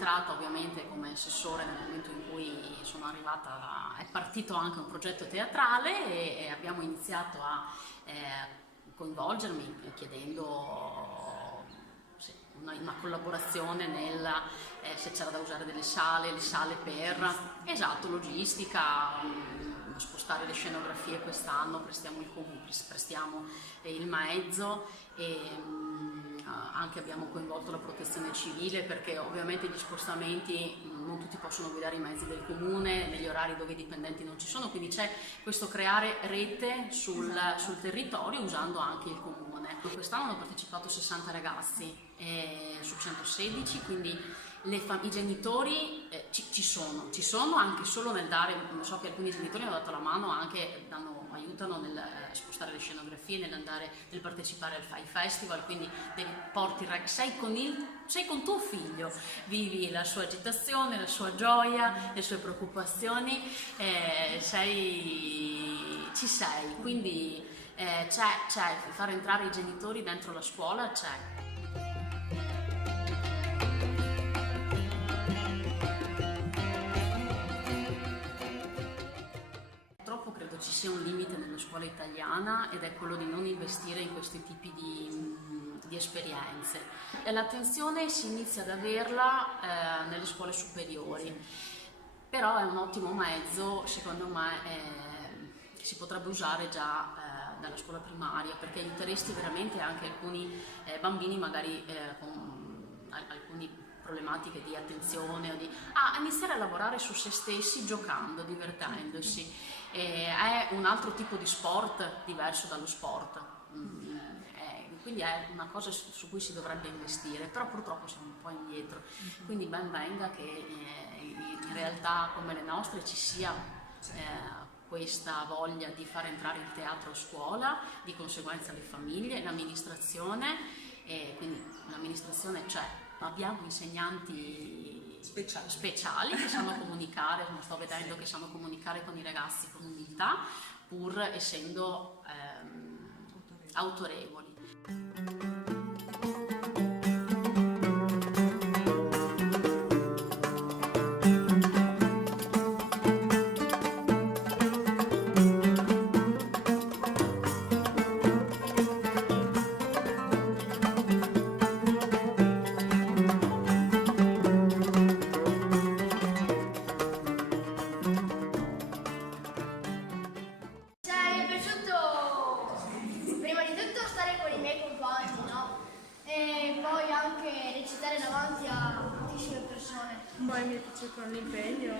entrata ovviamente come assessore nel momento in cui sono arrivata, è partito anche un progetto teatrale e abbiamo iniziato a coinvolgermi chiedendo una collaborazione nel se c'era da usare delle sale, le sale per, esatto, logistica, spostare le scenografie quest'anno, prestiamo il mezzo e anche abbiamo coinvolto la protezione civile perché ovviamente gli spostamenti non tutti possono guidare i mezzi del comune negli orari dove i dipendenti non ci sono, quindi c'è questo creare rete sul territorio usando anche il comune. Quest'anno hanno partecipato 60 ragazzi su 116, quindi i genitori ci sono anche solo nel dare, so che alcuni genitori hanno dato la mano, anche aiutano nel spostare le scenografie, nel partecipare ai festival, quindi porti sei con tuo figlio, vivi la sua agitazione, la sua gioia, le sue preoccupazioni, ci sei, quindi c'è fare entrare i genitori dentro la scuola, c'è. Credo ci sia un limite nella scuola italiana ed è quello di non investire in questi tipi di esperienze. E l'attenzione si inizia ad averla nelle scuole superiori, però è un ottimo mezzo, secondo me, che si potrebbe usare già dalla scuola primaria, perché aiuteresti veramente anche alcuni bambini magari con alcuni problematiche di attenzione o a iniziare a lavorare su se stessi giocando, divertendosi. È un altro tipo di sport diverso dallo sport, quindi è una cosa su cui si dovrebbe investire, però purtroppo siamo un po' indietro, quindi ben venga che in realtà come le nostre ci sia questa voglia di far entrare il teatro a scuola, di conseguenza le famiglie, l'amministrazione, e quindi l'amministrazione c'è. Abbiamo insegnanti speciali che sanno comunicare, come sto vedendo, che sanno comunicare con i ragazzi con umiltà, pur essendo autorevoli. Davanti a tantissime persone. Poi mi piace con l'impegno,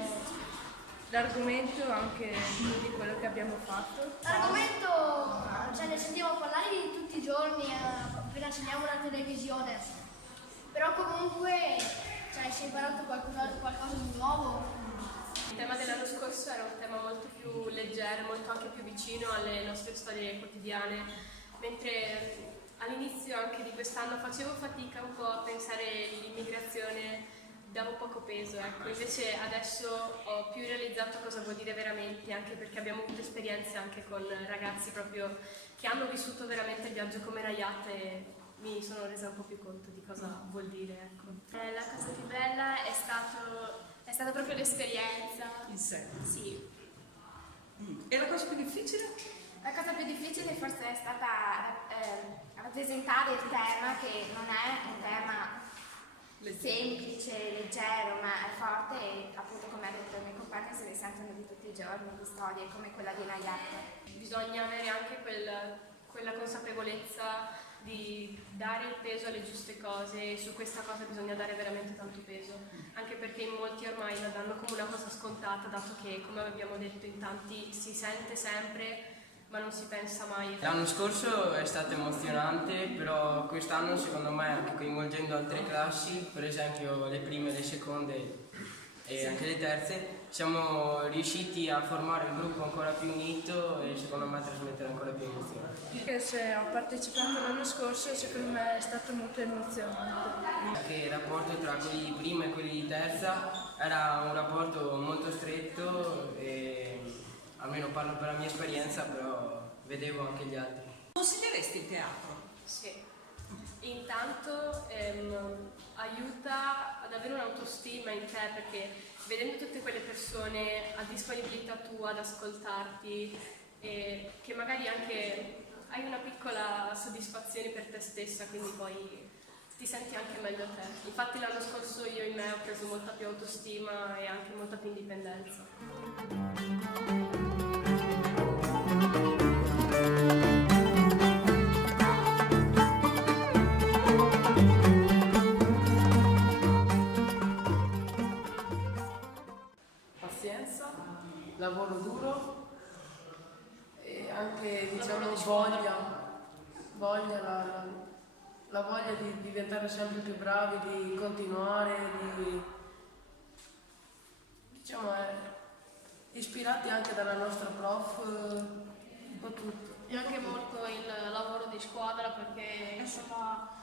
l'argomento anche di quello che abbiamo fatto. L'argomento, ne sentiamo parlare di tutti i giorni appena accendiamo la televisione, però comunque si è imparato qualcosa di nuovo. Il tema dell'anno scorso era un tema molto più leggero, molto anche più vicino alle nostre storie quotidiane, mentre all'inizio anche di quest'anno facevo fatica un po' a pensare all'immigrazione, davo poco peso, ecco. Invece adesso ho più realizzato cosa vuol dire veramente, anche perché abbiamo avuto esperienze anche con ragazzi proprio che hanno vissuto veramente il viaggio come Nayat e mi sono resa un po' più conto di cosa vuol dire, ecco. La cosa più bella è stata proprio l'esperienza. In sé? Sì. E la cosa più difficile? La cosa più difficile forse è stata rappresentare il tema, che non è un tema semplice, leggero, ma è forte e appunto, come ha detto il mio compagno, se ne sentono di tutti i giorni, di storie come quella di Nayat. Bisogna avere anche quella consapevolezza di dare il peso alle giuste cose e su questa cosa bisogna dare veramente tanto peso, anche perché in molti ormai la danno come una cosa scontata, dato che, come abbiamo detto in tanti, si sente sempre ma non si pensa mai. L'anno scorso è stato emozionante, però quest'anno secondo me, anche coinvolgendo altre classi, per esempio le prime, le seconde e anche le terze, siamo riusciti a formare un gruppo ancora più unito e secondo me a trasmettere ancora più emozione. Perché se ho partecipato l'anno scorso, secondo me è stato molto emozionante. Anche il rapporto tra quelli di prima e quelli di terza era un rapporto molto stretto e almeno parlo per la mia esperienza, però vedevo anche gli altri. Consiglieresti il teatro? Sì. Intanto aiuta ad avere un'autostima in te, perché vedendo tutte quelle persone a disponibilità tua ad ascoltarti, e che magari anche hai una piccola soddisfazione per te stessa, quindi poi ti senti anche meglio te. Infatti l'anno scorso io in me ho preso molta più autostima e anche molta più indipendenza. Pazienza, lavoro duro e anche diciamo voglia, la voglia di diventare sempre più bravi, di continuare, diciamo ispirati anche dalla nostra prof, un po' tutto. E anche molto il lavoro di squadra, perché insomma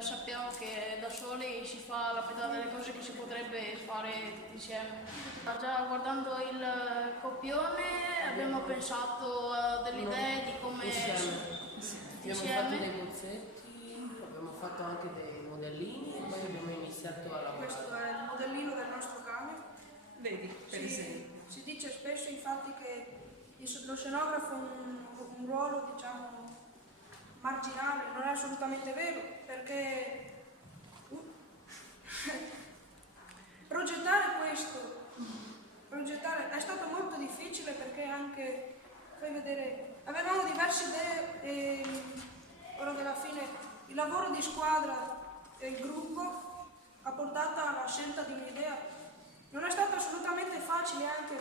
sappiamo che da soli si fa la metà delle cose che si potrebbe fare tutti insieme. Già guardando il copione abbiamo pensato delle idee di come Abbiamo fatto dei bozzetti, abbiamo fatto anche dei modellini e poi abbiamo iniziato a lavorare. Questo è il modellino del nostro camion. Vedi, per esempio. Si dice spesso infatti che lo scenografo ha un ruolo, diciamo, marginale, non è assolutamente vero, perché progettare è stato molto difficile, perché anche, fai vedere, avevamo diverse idee e ora alla fine il lavoro di squadra e il gruppo ha portato alla scelta di un'idea. Non è stato assolutamente facile, anche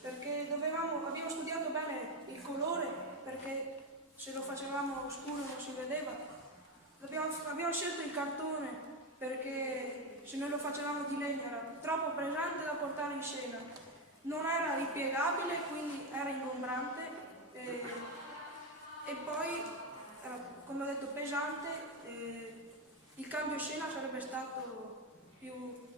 perché abbiamo studiato bene il colore, perché se lo facevamo scuro non si vedeva. Abbiamo scelto il cartone perché se noi lo facevamo di legno era troppo pesante da portare in scena, non era ripiegabile, quindi era ingombrante e poi era, come ho detto, pesante. Il cambio scena sarebbe stato più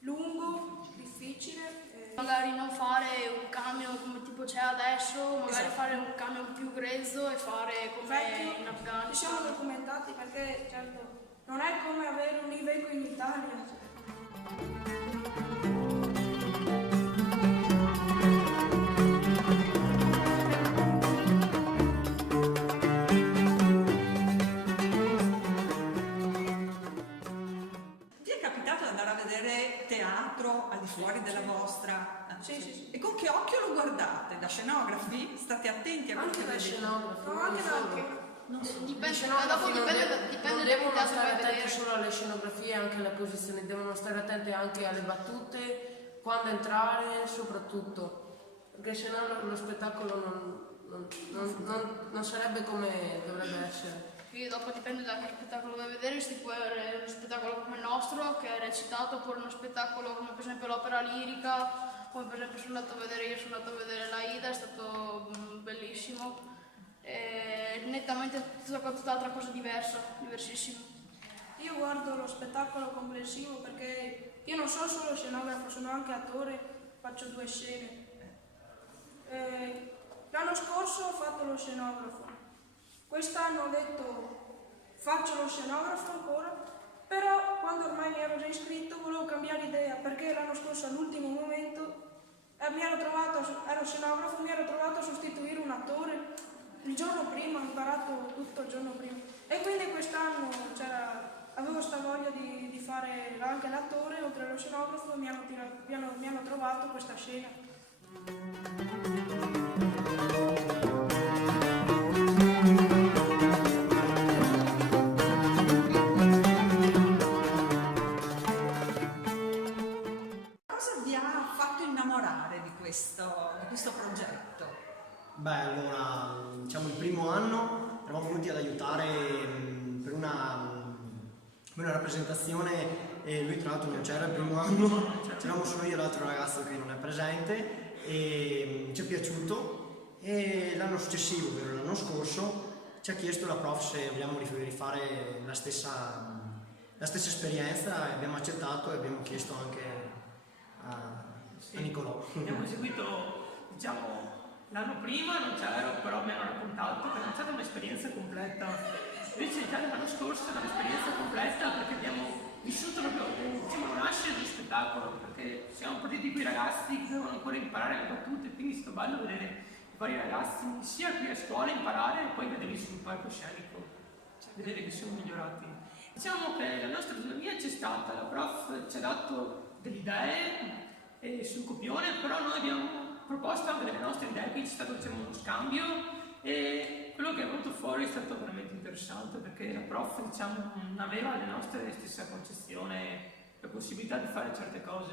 lungo, difficile. Magari non fare un camion come tipo c'è adesso, magari fare un camion più grezzo e fare come in Afghanistan. Ci siamo documentati, perché certo non è come avere un Iveco in Italia. Vi è capitato di andare a vedere teatro al di fuori della vostra? Sì. E con che occhio lo guardate? Da scenografi? State attenti a quello che Anche da vedete? scenografi, No, anche da non devono stare attenti solo alle scenografie, anche alle posizioni, devono stare attenti anche alle battute, quando entrare soprattutto, perché sennò lo spettacolo non sarebbe come dovrebbe essere. Quindi dopo dipende da che spettacolo vai a vedere, se può avere uno spettacolo come il nostro, che è recitato, oppure uno spettacolo come per esempio l'opera lirica, come per esempio sono andato a vedere l'Aida, è stato bellissimo. È nettamente tutt'altra cosa diversa, diversissimo. Io guardo lo spettacolo complessivo, perché io non sono solo scenografo, sono anche attore, faccio 2 scene. L'anno scorso ho fatto lo scenografo, quest'anno ho detto faccio lo scenografo ancora, però quando ormai mi ero già iscritto volevo cambiare idea, perché l'anno scorso all'ultimo momento ero scenografo, mi ero trovato a sostituire un attore il giorno prima, ho imparato tutto il giorno prima, e quindi quest'anno avevo sta voglia di fare anche l'attore oltre allo scenografo, e mi hanno trovato questa scena. Cosa vi ha fatto innamorare di questo progetto? Beh, allora, diciamo il primo anno eravamo venuti ad aiutare per una rappresentazione, e lui tra l'altro non c'era il primo anno, c'eravamo solo io e l'altro ragazzo che non è presente, e ci è piaciuto, e l'anno successivo, ovvero l'anno scorso, ci ha chiesto la prof se vogliamo rifare la stessa esperienza, e abbiamo accettato e abbiamo chiesto anche a Nicolò. Abbiamo eseguito, diciamo, l'anno prima non c'ero, però mi hanno raccontato che non c'era un'esperienza completa. Invece già l'anno scorso era un'esperienza completa, perché abbiamo vissuto proprio, diciamo, nascere di spettacolo, perché siamo partiti qui ragazzi che devono ancora imparare le battute, quindi è stato bello vedere i vari ragazzi sia qui a scuola imparare e poi vederli sul palcoscenico, cioè vedere che sono migliorati. Diciamo che la nostra autonomia c'è stata, la prof ci ha dato delle idee sul copione, però noi abbiamo proposto anche delle nostre idee, quindi c'è stato, diciamo, uno scambio e quello che è venuto fuori è stato veramente interessante, perché la prof, diciamo, non aveva la nostra stessa concezione, la possibilità di fare certe cose.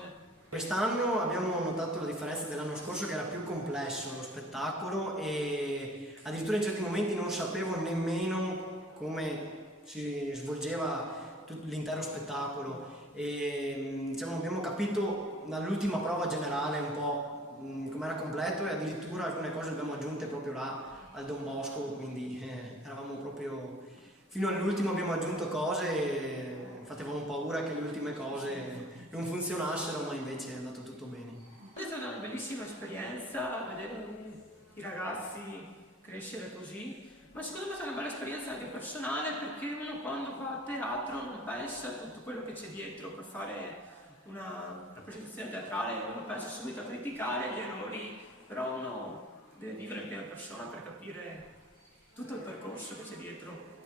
Quest'anno abbiamo notato la differenza dell'anno scorso, che era più complesso lo spettacolo e addirittura in certi momenti non sapevo nemmeno come si svolgeva tutto l'intero spettacolo e diciamo, abbiamo capito dall'ultima prova generale un po' come era completo e addirittura alcune cose le abbiamo aggiunte proprio là al Don Bosco, quindi eravamo proprio fino all'ultimo abbiamo aggiunto cose e infatti avevamo paura che le ultime cose non funzionassero, ma invece è andato tutto bene. È stata una bellissima esperienza vedere i ragazzi crescere così, ma secondo me è stata una bella esperienza anche personale, perché uno quando fa teatro non pensa a tutto quello che c'è dietro per fare una rappresentazione teatrale, uno pensa subito a criticare gli errori, però uno deve vivere in prima persona per capire tutto il percorso che c'è dietro.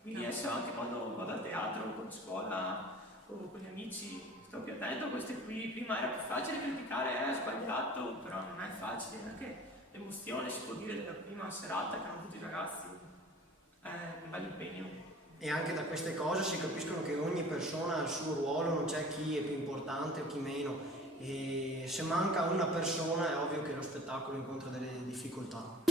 Quindi adesso anche quando vado a teatro con scuola o con gli amici sto più attento a queste qui. Prima era più facile criticare, è sbagliato, però non è facile, anche l'emozione si può dire della prima serata che hanno tutti i ragazzi, è un bel impegno. E anche da queste cose si capiscono che ogni persona ha il suo ruolo, non c'è chi è più importante o chi meno, e se manca una persona è ovvio che lo spettacolo incontra delle difficoltà.